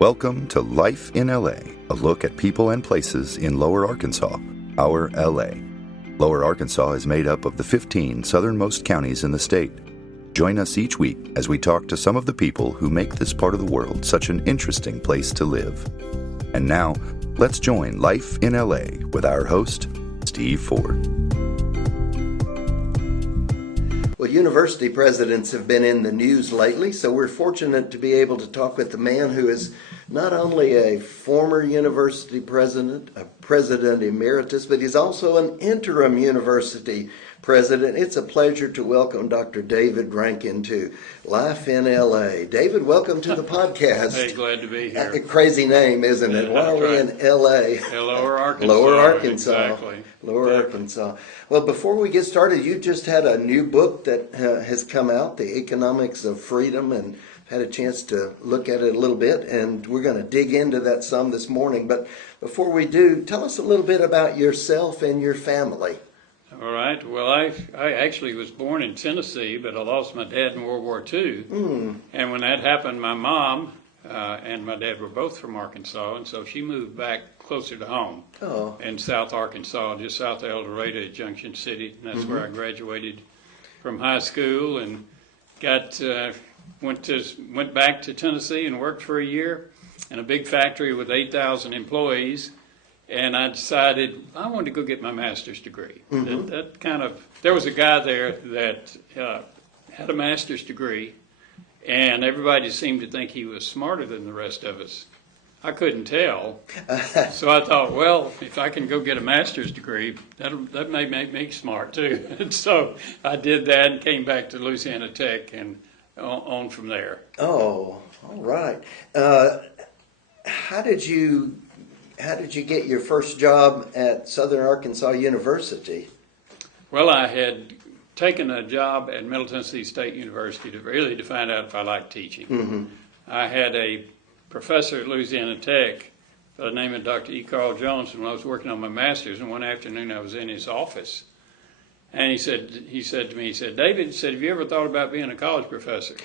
Welcome to Life in LA, a look at people and places in Lower Arkansas, our LA. Lower Arkansas is made up of the 15 southernmost counties in the state. Join us each week as we talk to some of the people who make this part of the world such an interesting place to live. And now, let's join Life in LA with our host, Steve Ford. Well, university presidents have been in the news lately, so we're fortunate to be able to talk with the man who is not only a former university president, a president emeritus, but he's also an interim university president. It's a pleasure to welcome Dr. David Rankin to Life in LA. David, welcome to the podcast. Hey, glad to be here. A crazy name, isn't it? Why are we in LA? Lower Arkansas. Lower Arkansas. Exactly. Lower Arkansas. Well, before we get started, you just had a new book that has come out, The Economics of Freedom, and had a chance to look at it a little bit, and we're going to dig into that some this morning. But before we do, tell us a little bit about yourself and your family. All right. Well, I actually was born in Tennessee, but I lost my dad in World War II. And when that happened, my mom and my dad were both from Arkansas, and so she moved back closer to home in South Arkansas, just south of El Dorado at Junction City. And that's where I graduated from high school and went back to Tennessee and worked for a year in a big factory with 8,000 employees. And I decided I wanted to go get my master's degree. There was a guy there that had a master's degree, and everybody seemed to think he was smarter than the rest of us. I couldn't tell. So I thought, well, if I can go get a master's degree, that may make me smart too. And so I did that and came back to Louisiana Tech and on from there. Oh, all right. How did you get your first job at Southern Arkansas University? Well, I had taken a job at Middle Tennessee State University to find out if I liked teaching. I had a professor at Louisiana Tech by the name of Dr. E. Carl Jones when I was working on my master's, and one afternoon I was in his office. And he said to me, David, have you ever thought about being a college professor?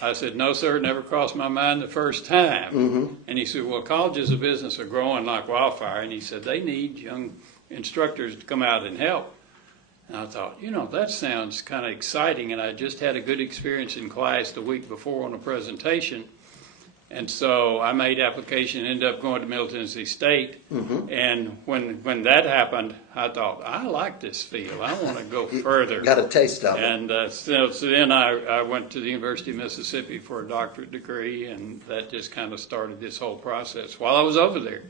I said, no, sir, never crossed my mind the first time. And he said, well, colleges of business are growing like wildfire. And he said, they need young instructors to come out and help. And I thought, that sounds kind of exciting. And I just had a good experience in class the week before on a presentation. And so I made application, ended up going to Middle Tennessee State. And when that happened, I thought, I like this field. I want to go further. Got a taste of it. And so then I went to the University of Mississippi for a doctorate degree, and that just kind of started this whole process. While I was over there,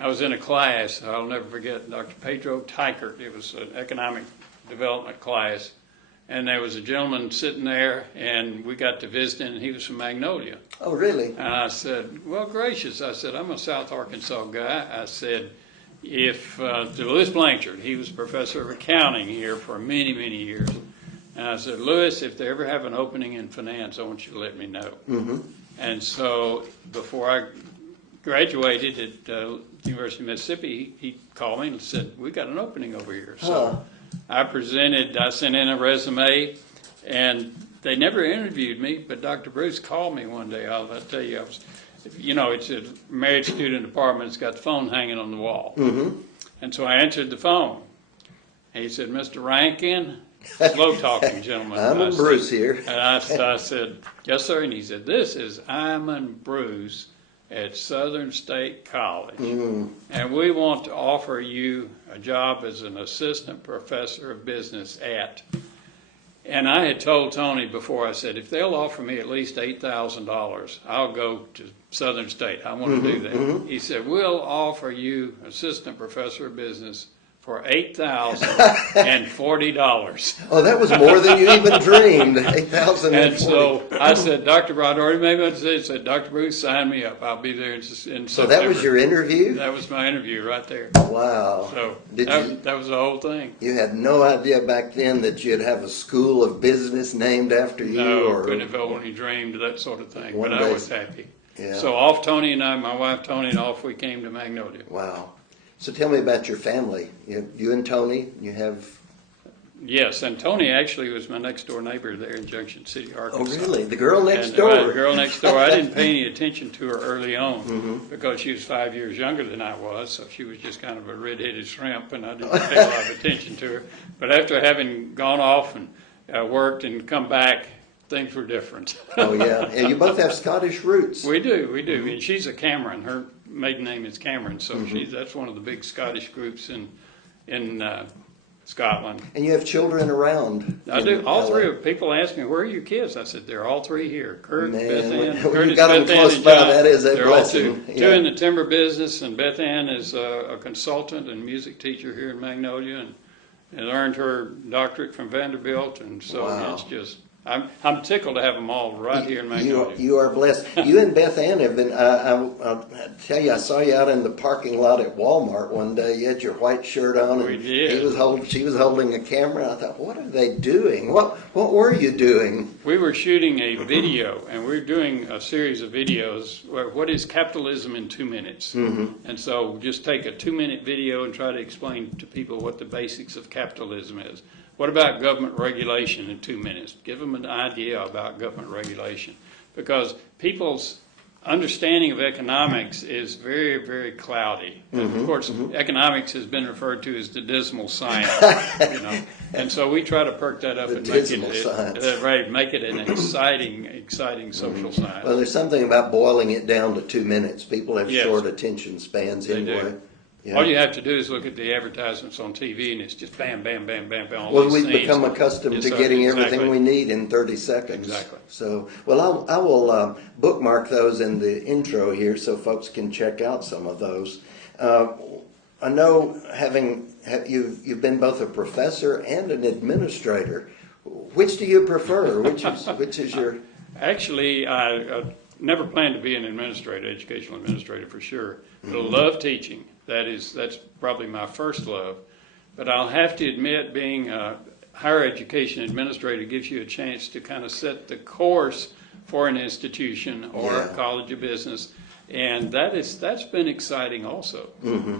I was in a class, I'll never forget, Dr. Pedro Teichert. It was an economic development class. And there was a gentleman sitting there, and we got to visit, and he was from Magnolia. Oh, really? And I said, well, gracious. I said, I'm a South Arkansas guy. I said, to Louis Blanchard, he was professor of accounting here for many, many years. And I said, Louis, if they ever have an opening in finance, I want you to let me know. And so before I graduated at the University of Mississippi, he called me and said, we got an opening over here. So I sent in a resume, and they never interviewed me, but Dr. Bruce called me one day. I'll tell you, it's a married student apartment. It's got the phone hanging on the wall. And so I answered the phone. And he said, Mr. Rankin, slow-talking gentleman. I'm Bruce here. And I said, yes, sir. And he said, this is Iman Bruce at Southern State College, and we want to offer you a job as an assistant professor of business at. And I had told Tony before, I said, if they'll offer me at least $8,000, I'll go to Southern State. I want to do that. He said, we'll offer you assistant professor of business for $8,040. Oh, that was more than you even dreamed. $8,040. And so I said, Dr. Broad already made my decision. Said, Dr. Bruce, sign me up. I'll be there in September. So that was your interview? That was my interview right there. Wow. So that was the whole thing. You had no idea back then that you'd have a school of business named after you? No, couldn't have only dreamed of that sort of thing. But I was happy. Yeah. So off Tony and I, my wife Tony, and off we came to Magnolia. Wow. So tell me about your family. You and Tony, you have Yes, and Tony actually was my next door neighbor there in Junction City, Oh, Arkansas. really? The girl next And, door? the girl next door. I didn't pay any attention to her early on because she was 5 years younger than I was, so she was just kind of a red-headed shrimp, and I didn't pay a lot of attention to her. But after having gone off and worked and come back, things were different. Oh, yeah. And you both have Scottish roots. We do. And she's a Cameron. Her maiden name is Cameron, so that's one of the big Scottish groups in Scotland. And you have children around. I do. All LA. three of people ask me, "Where are your kids?" I said, "They're all three here. Kurt, Man, Beth Ann, when Curtis, you got them Beth Ann, close and by, John. that is a They're blessing. all two in the timber business, and Beth Ann is a consultant and music teacher here in Magnolia, and earned her doctorate from Vanderbilt, and so Wow. it's just. I'm tickled to have them all right here in Magnolia. You are blessed. You and Beth Ann have been, I'll tell you, I saw you out in the parking lot at Walmart one day. You had your white shirt on, and We did. she was holding a camera. I thought, what are they doing? What were you doing? We were shooting a video, and we're doing a series of videos. What is capitalism in 2 minutes? And so just take a 2-minute video and try to explain to people what the basics of capitalism is. What about government regulation in 2 minutes? Give them an idea about government regulation. Because people's understanding of economics is very, very cloudy. And of course, economics has been referred to as the dismal science. And so we try to perk that up The and make dismal science. make it an exciting social science. Well, there's something about boiling it down to 2 minutes. People have Yes. short attention spans They anyway. do. Yeah. All you have to do is look at the advertisements on TV, and it's just bam, bam, bam, bam, bam. All Well, these we've scenes. become accustomed Yes, to sir. getting Exactly. everything we need in 30 seconds. Exactly. So, well, I will bookmark those in the intro here so folks can check out some of those. I know you've been both a professor and an administrator. Which do you prefer? Which is your? Actually, I never planned to be an administrator, educational administrator for sure. But I love teaching. That's probably my first love. But I'll have to admit, being a higher education administrator gives you a chance to kind of set the course for an institution or a college of business, and that's been exciting also.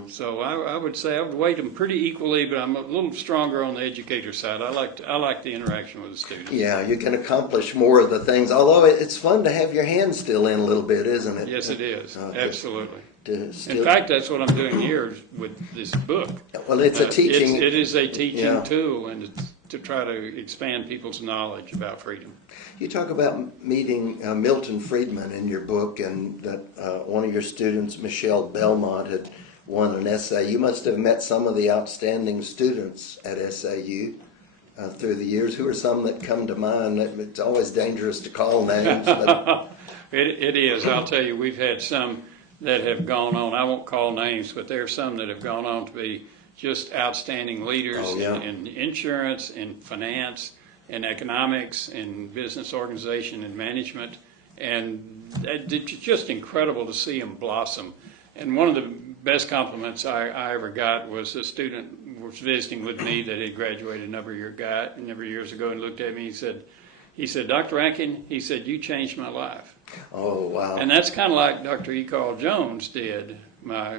So I would say I would weight them pretty equally, but I'm a little stronger on the educator side. I like the interaction with the students. Yeah, you can accomplish more of the things. Although it's fun to have your hands still in a little bit, isn't it? Yes, it is. Absolutely. In Still, fact, that's what I'm doing here with this book. well, it's a teaching. It is a teaching Yeah. tool, and it's to try to expand people's knowledge about freedom. You talk about meeting Milton Friedman in your book, and that one of your students, Michelle Belmont, had won an essay. You must have met some of the outstanding students at SAU through the years. Who are some that come to mind? It's always dangerous to call names, but It is. I'll tell you, we've had some that have gone on. I won't call names, but there are some that have gone on to be just outstanding leaders in insurance, in finance, in economics, in business organization and management. And it's just incredible to see them blossom. And one of the best compliments I ever got was a student was visiting with me that had graduated a number of years ago, and looked at me. He said, "Dr. Rankin," he said, "you changed my life." oh wow, And that's kind of like Dr. E. Carl Jones did, my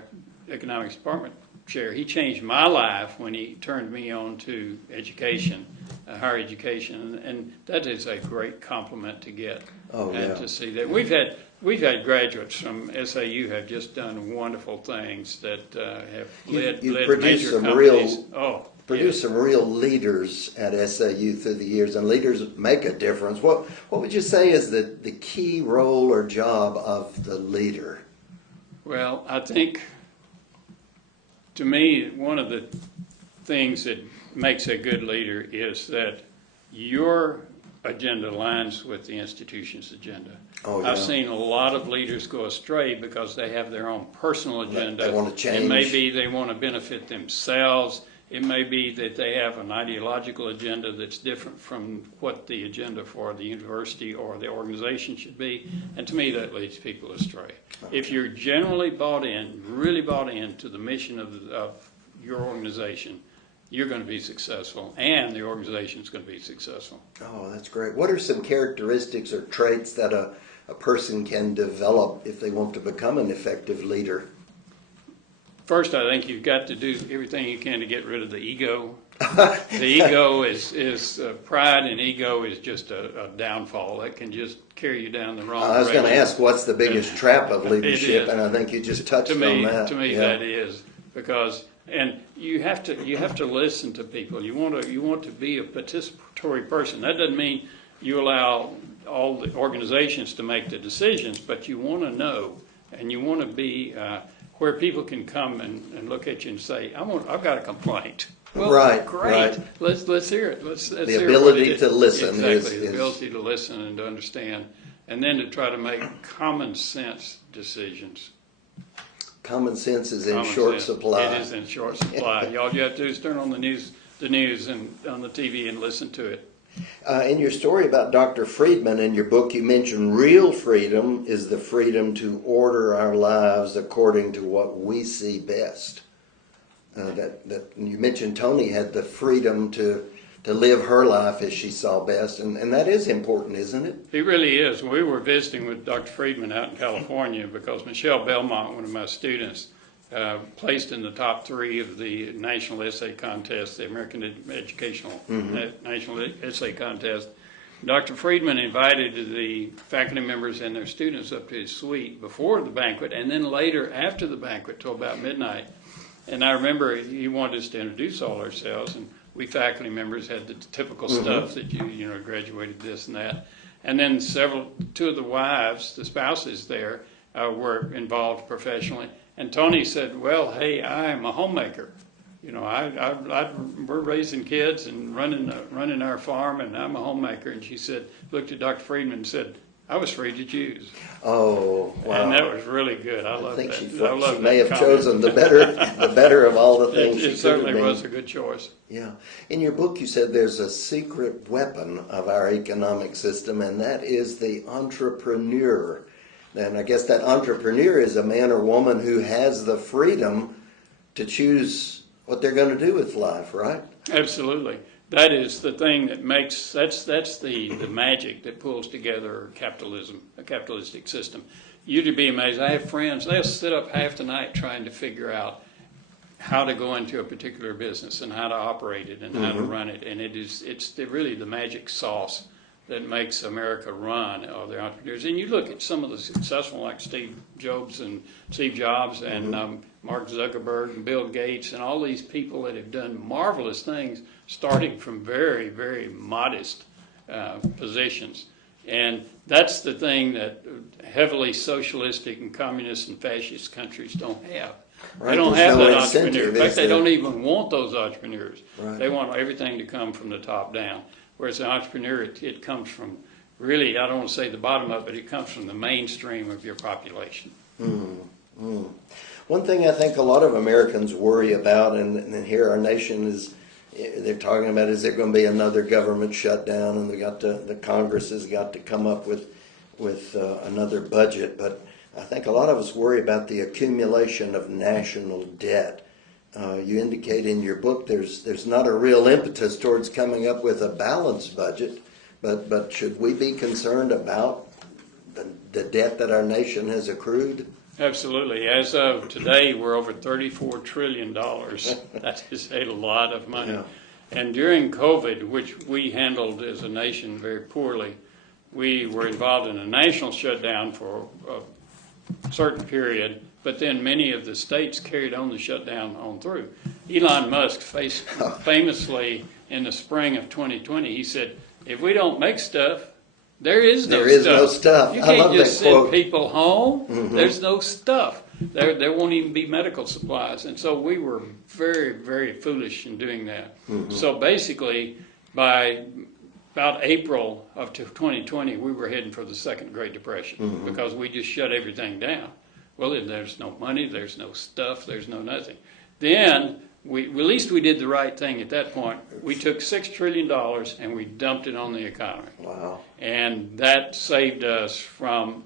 economics department chair. He changed my life when he turned me on to education, higher education, and that is a great compliment to get. Oh, and yeah. to see that we've had graduates from SAU have just done wonderful things that have led produced major some companies. Produce some real leaders at SAU through the years, and leaders make a difference. What would you say is the key role or job of the leader? Well, I think, to me, one of the things that makes a good leader is that your agenda aligns with the institution's agenda. Oh, yeah. I've seen a lot of leaders go astray because they have their own personal agenda. They want to change. It may be they want to benefit themselves. It may be that they have an ideological agenda that's different from what the agenda for the university or the organization should be. And to me, that leads people astray. If you're generally really bought into the mission of your organization, you're going to be successful, and the organization's going to be successful. Oh, that's great. What are some characteristics or traits that a person can develop if they want to become an effective leader? First, I think you've got to do everything you can to get rid of the ego. The ego is pride, and ego is just a downfall that can just carry you down the wrong I was going to direction. ask, what's the biggest trap of leadership? is. And I think you just touched To me, on that. to me, Yeah. that is because, and you have to listen to people. You want to be a participatory person. That doesn't mean you allow all the organizations to make the decisions, but you want to know, and you want to be where people can come and look at you and say, I've got a complaint. Well, Right, great. right. Let's hear it. Let's The hear ability what it is. to listen Exactly. is- The ability to listen and to understand, and then to try to make common sense decisions. Common sense is in Common short sense. supply. It is in short supply. All you have to do is turn on the news and on the TV and listen to it. In your story about Dr. Friedman, in your book, you mentioned real freedom is the freedom to order our lives according to what we see best. That you mentioned Tony had the freedom to live her life as she saw best, and that is important, isn't it? It really is. We were visiting with Dr. Friedman out in California because Michelle Belmont, one of my students, placed in the top 3 of the National Essay Contest, the American Educational National Essay Contest. Dr. Friedman invited the faculty members and their students up to his suite before the banquet, and then later after the banquet till about midnight. And I remember he wanted us to introduce all ourselves, and we faculty members had the typical stuff that you know, graduated this and that. And then 2 of the wives, the spouses there, were involved professionally. And Tony said, well, hey, I'm a homemaker. You know, we're raising kids and running our farm, and I'm a homemaker. And she said, looked at Dr. Friedman and said, I was free to choose. Oh, wow. And that was really good. I I love think that. she I love may that have comment. chosen the better of all the things she It could certainly have been. was a good choice. Yeah. In your book, you said there's a secret weapon of our economic system, and that is the entrepreneur. And I guess that entrepreneur is a man or woman who has the freedom to choose what they're going to do with life, right? Absolutely. That is the thing that makes, that's the magic that pulls together capitalism, a capitalistic system. You'd be amazed. I have friends, they'll sit up half the night trying to figure out how to go into a particular business and how to operate it and how to run it. And it's really the magic sauce that makes America run, or the entrepreneurs. And you look at some of the successful, like Steve Jobs and Mark Zuckerberg and Bill Gates and all these people that have done marvelous things, starting from very, very modest positions. And that's the thing that heavily socialistic and communist and fascist countries don't have. Right, They don't there's have no that incentive, entrepreneur. In fact, is they there? don't even want those entrepreneurs. Right. They want everything to come from the top down. Whereas an entrepreneur, it comes from really, I don't want to say the bottom up, but it comes from the mainstream of your population. One thing I think a lot of Americans worry about, and here our nation is, they're talking about, is there going to be another government shutdown, and the Congress has got to come up with another budget. But I think a lot of us worry about the accumulation of national debt. You indicate in your book there's not a real impetus towards coming up with a balanced budget, but should we be concerned about the debt that our nation has accrued? Absolutely. As of today, we're over $34 trillion. That is a lot of money. Yeah. And during COVID, which we handled as a nation very poorly, we were involved in a national shutdown for a certain period, but then many of the states carried on the shutdown on through. Elon Musk famously in the spring of 2020, he said, if we don't make stuff, there is no stuff. You I can't love just that send quote. people home. There's no stuff. There won't even be medical supplies. And so we were very, very foolish in doing that. So basically, by about April of 2020, we were heading for the second Great Depression because we just shut everything down. Well, then there's no money, there's no stuff, there's no nothing. Then, at least we did the right thing at that point. We took $6 trillion and we dumped it on the economy. Wow. And that saved us from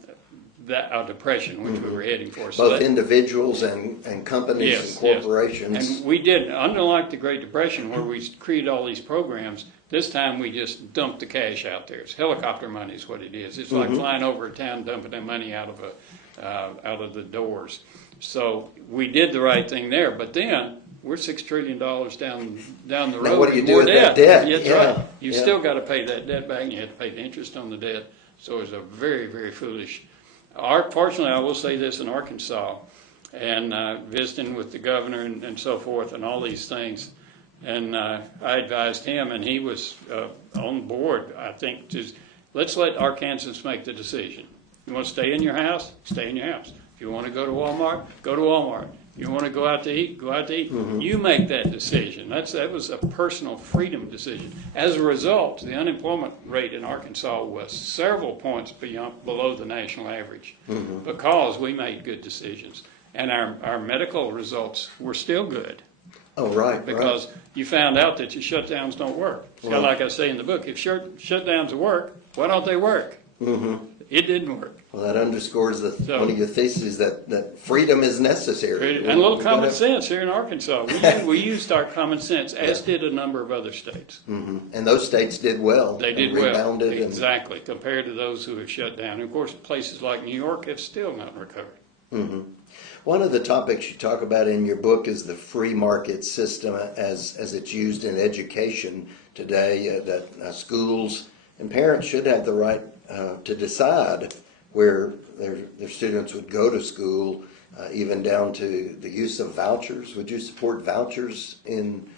a depression, which we were heading for. Both individuals and companies and corporations. Yes. And we did, unlike the Great Depression where we created all these programs, this time we just dumped the cash out there. It's helicopter money is what it is. It's like flying over a town, dumping the money out of the doors. So we did the right thing there, but then we're $6 trillion down the road. Now, what do you with do more with that debt? That's Yeah, right. You yeah. still got to pay that debt back, and you have to pay the interest on the debt. So it's a very, very foolish. Fortunately, I will say this in Arkansas, and visiting with the governor and so forth, and all these things. And I advised him, and he was on board, I think, let's let Arkansans make the decision. You want to stay in your house? Stay in your house. If you want to go to Walmart, go to Walmart. If you want to go out to eat, go out to eat. Mm-hmm. You make that decision. That was a personal freedom decision. As a result, the unemployment rate in Arkansas was several points below the national average because we made good decisions. And our medical results were still good. Oh, right. Because you found out that your shutdowns don't work. It's kind of like I say in the book, if shutdowns work, why don't they work? It didn't work. Well, that underscores one of your theses that freedom is necessary. And a little common sense here in Arkansas. We used our common sense, as did a number of other states. And those states did well. They did rebounded well, exactly, compared to those who have shut down. And of course, places like New York have still not recovered. One of the topics you talk about in your book is the free market system as it's used in education today, that schools and parents should have the right to decide where their students would go to school, even down to the use of vouchers. Would you support vouchers in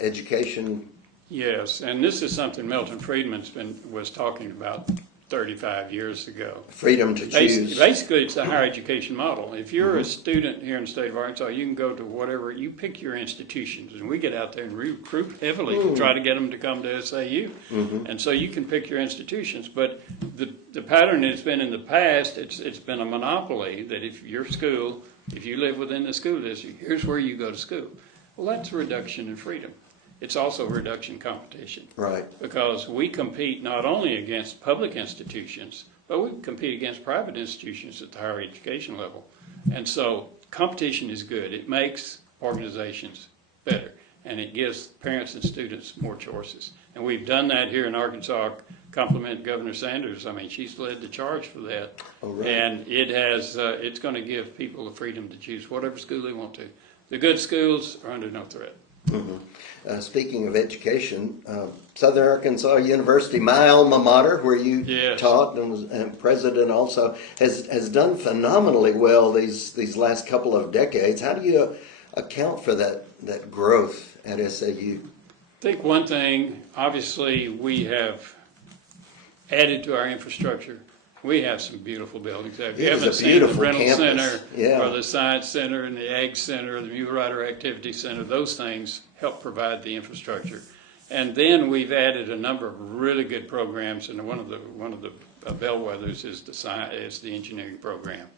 education? Yes, and this is something Milton Friedman was talking about 35 years ago. Freedom to choose. Basically, it's the higher education model. If you're a student here in the state of Arkansas, you can go to whatever, you pick your institutions, and we get out there and recruit heavily to try to get them to come to SAU. And so you can pick your institutions, but the pattern has been in the past, it's been a monopoly that if your school, if you live within the school district, here's where you go to school. Well, that's a reduction in freedom. It's also a reduction in competition. Right. Because we compete not only against public institutions, but we compete against private institutions at the higher education level. And so competition is good. It makes organizations better, and it gives parents and students more choices. And we've done that here in Arkansas. Compliment Governor Sanders. I mean, she's led the charge for that. Oh, right. And it has, it's going to give people the freedom to choose whatever school they want to. The good schools are under no threat. Speaking of education, Southern Arkansas University, my alma mater, where you taught and was president also, has done phenomenally well these last couple of decades. How do you account for that growth at SAU? I think one thing, obviously, we have added to our infrastructure. We have some beautiful buildings. If you haven't seen the Rental Center or the Science Center and the Ag Center or the Mule Rider Activity Center, those things help provide the infrastructure. And then we've added a number of really good programs, and one of the bellwethers is the engineering program,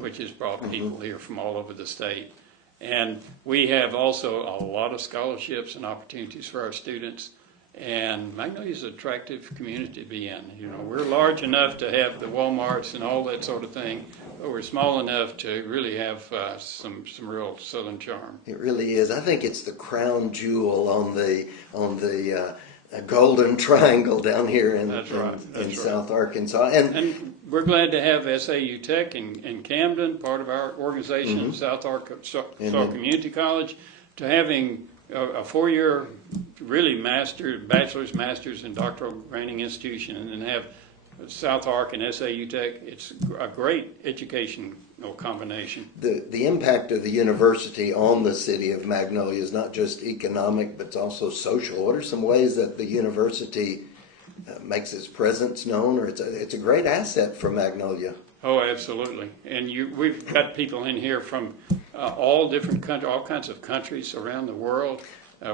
which has brought people here from all over the state. And we have also a lot of scholarships and opportunities for our students. And Magnolia is an attractive community to be in. You know, we're large enough to have the Walmarts and all that sort of thing, but we're small enough to really have some real Southern charm. It really is. I think it's the crown jewel on the Golden Triangle down here in South Arkansas. And we're glad to have SAU Tech in Camden, part of our organization, South Arkansas Community College, to having a 4-year really bachelor's, master's, and doctoral training institution, and then have South Ark and SAU Tech. It's a great educational combination. The impact of the university on the city of Magnolia is not just economic, but it's also social. What are some ways that the university makes its presence known, or it's a great asset for Magnolia? Oh, absolutely. And we've got people in here from all different countries, all kinds of countries around the world.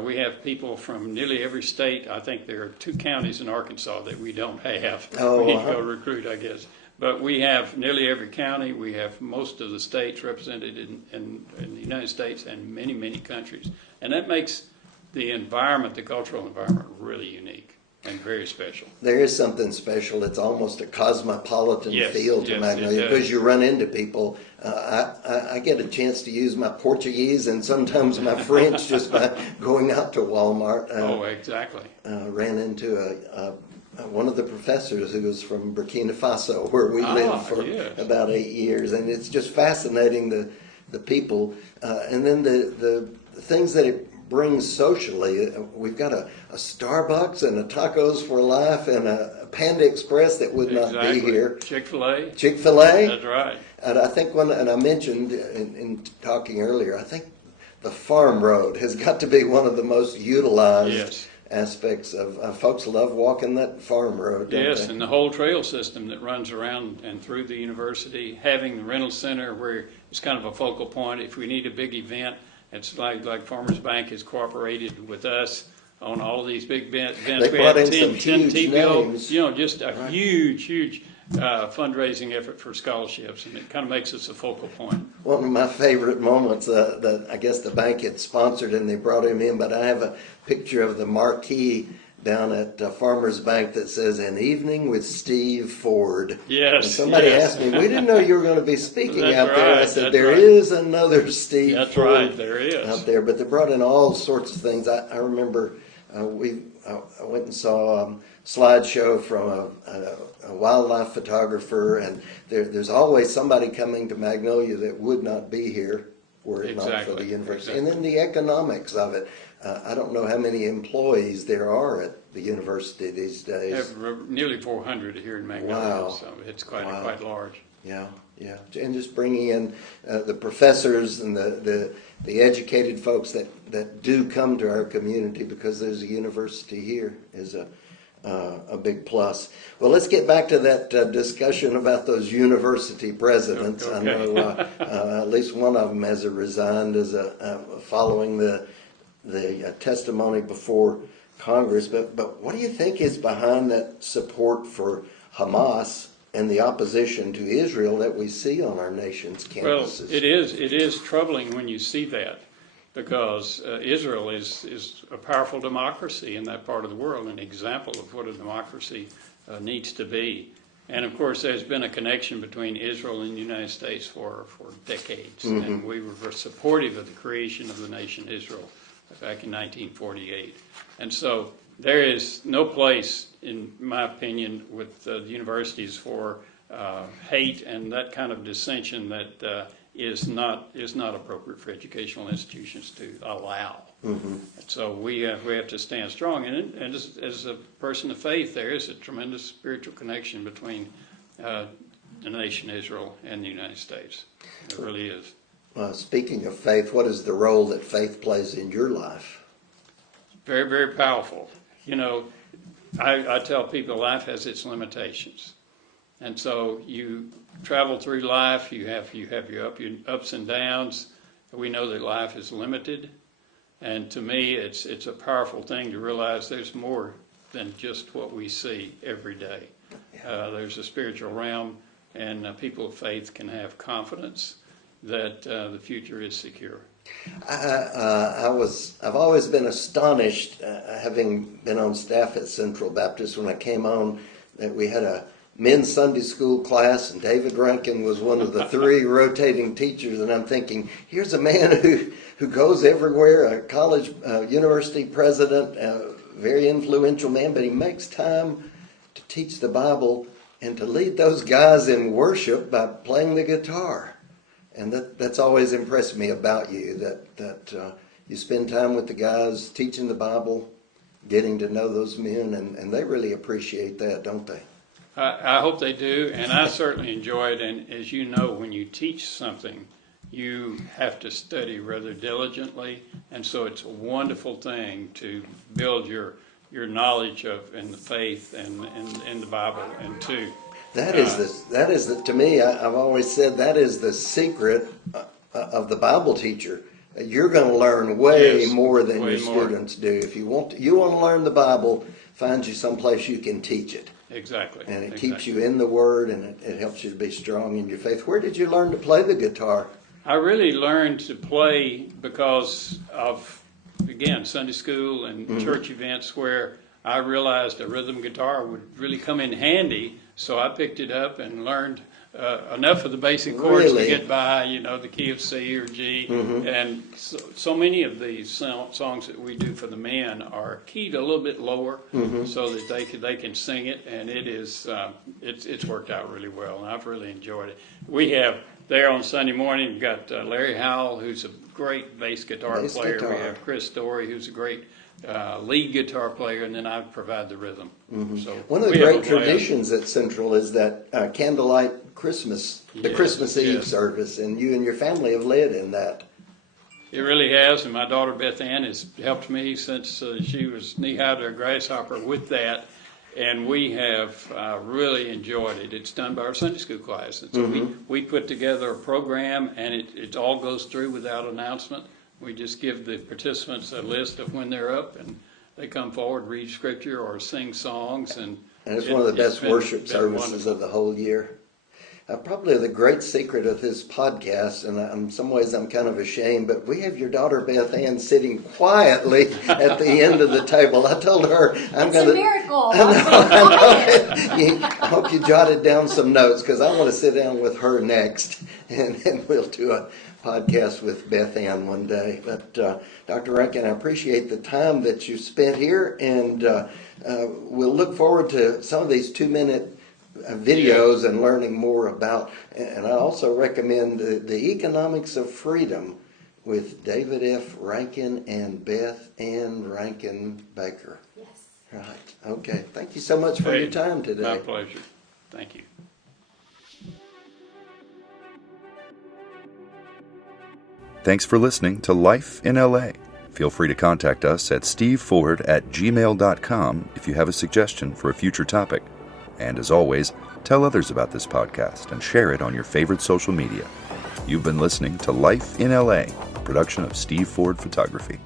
We have people from nearly every state. I think there are 2 counties in Arkansas that we don't have. We need to go recruit, I guess. But we have nearly every county. We have most of the states represented in the United States and many, many countries. And that makes the environment, the cultural environment, really unique and very special. There is something special. It's almost a cosmopolitan feel to Magnolia, because you run into people. I get a chance to use my Portuguese and sometimes my French just by going out to Walmart. Exactly. Ran into one of the professors who was from Burkina Faso, where we lived for about 8 years, and it's just fascinating the people, and then the things that it brings socially. We've got a Starbucks and a Tacos for Life and a Panda Express that would not be here. Chick-fil-A. Chick-fil-A. That's right. And I think and I mentioned in talking earlier, I think the farm road has got to be one of the most utilized aspects of folks love walking that farm road. Don't they? And the whole trail system that runs around and through the university, having the rental center where it's kind of a focal point. If we need a big event, it's like Farmers Bank has cooperated with us on all of these big events. They brought in some huge names. Just a huge fundraising effort for scholarships, and it kind of makes us a focal point. One of my favorite moments, that I guess the bank had sponsored and they brought him in, but I have a picture of the marquee down at Farmers Bank that says "An Evening with Steve Ford." Yes. And somebody asked me, "We didn't know you were going to be speaking That's out there." I right, said, that's "There right. is another Steve That's Ford right, there is. out there." But they brought in all sorts of things. I remember I went and saw a slideshow from a wildlife photographer, and there's always somebody coming to Magnolia that would not be here were it not for the university. And then the economics of it. I don't know how many employees there are at the university these days. Have nearly 400 here in Magnolia, Wow. so it's quite large. Yeah, and just bringing in the professors and the educated folks that do come to our community because there's a university here is a big plus. Well, let's get back to that discussion about those university presidents. Okay. I know at least one of them has resigned as following the testimony before Congress. But what do you think is behind that support for Hamas and the opposition to Israel that we see on our nation's campuses? Well, it is troubling when you see that, because Israel is a powerful democracy in that part of the world, an example of what a democracy needs to be. And of course, there's been a connection between Israel and the United States for decades, and we were supportive of the creation of the nation Israel back in 1948. And so there is no place, in my opinion, with the universities for hate and that kind of dissension that is not appropriate for educational institutions to allow. So we have to stand strong. And as a person of faith, there is a tremendous spiritual connection between the nation Israel and the United States. It really is. Speaking of faith, what is the role that faith plays in your life? Very, very powerful. You know, I tell people life has its limitations. And so you travel through life, you have your ups and downs. We know that life is limited. And to me, it's a powerful thing to realize there's more than just what we see every day. There's a spiritual realm, and people of faith can have confidence that the future is secure. I've always been astonished, having been on staff at Central Baptist, when I came on, that we had a men's Sunday school class, and David Rankin was one of the three rotating teachers, and I'm thinking, here's a man who goes everywhere, a college, university president, a very influential man, but he makes time to teach the Bible and to lead those guys in worship by playing the guitar. And that's always impressed me about you, that you spend time with the guys teaching the Bible, getting to know those men, and they really appreciate that, don't they? I hope they do, and I certainly enjoy it. And as you know, when you teach something, you have to study rather diligently, and so it's a wonderful thing to build your knowledge of in the faith and in the Bible, and to That is to me, I've always said that is the secret of the Bible teacher. You're going to learn way more than your students do. If you want to learn the Bible, find you someplace you can teach it. Exactly. And it keeps you in the Word, and it helps you to be strong in your faith. Where did you learn to play the guitar? I really learned to play because of, again, Sunday school and church events where I realized a rhythm guitar would really come in handy. So I picked it up and learned enough of the basic chords Really? to get by, the key of C or G. And so many of these songs that we do for the men are keyed a little bit lower so that they can sing it, and it's worked out really well, and I've really enjoyed it. We have there on Sunday morning, we've got Larry Howell, who's a great bass guitar player. We have Chris Story, who's a great lead guitar player, and then I provide the rhythm. So one of the great traditions at Central is that candlelight Christmas, the Christmas Eve service, and you and your family have led in that. It really has, and my daughter Beth Ann has helped me since she was knee-high to a grasshopper with that, and we have really enjoyed it. It's done by our Sunday school class, and so we put together a program, and it all goes through without announcement. We just give the participants a list of when they're up, and they come forward, read scripture, or sing songs, and it's one of the best worship services of the whole year. Probably the great secret of this podcast, and in some ways I'm kind of ashamed, but we have your daughter Beth Ann sitting quietly at the end of the table. I told her I'm going to. It's a miracle. I hope you jotted down some notes, because I want to sit down with her next, and we'll do a podcast with Beth Ann one day. But Dr. Rankin, I appreciate the time that you spent here, and we'll look forward to some of these 2-minute videos and learning more about, and I also recommend the Economics of Freedom with David F. Rankin and Beth Ann Rankin Baker. Yes. Right. Okay. Thank you so much for your time today. My pleasure. Thank you. Thanks for listening to Life in LA. Feel free to contact us at steveford@gmail.com if you have a suggestion for a future topic. And as always, tell others about this podcast and share it on your favorite social media. You've been listening to Life in LA, a production of Steve Ford Photography.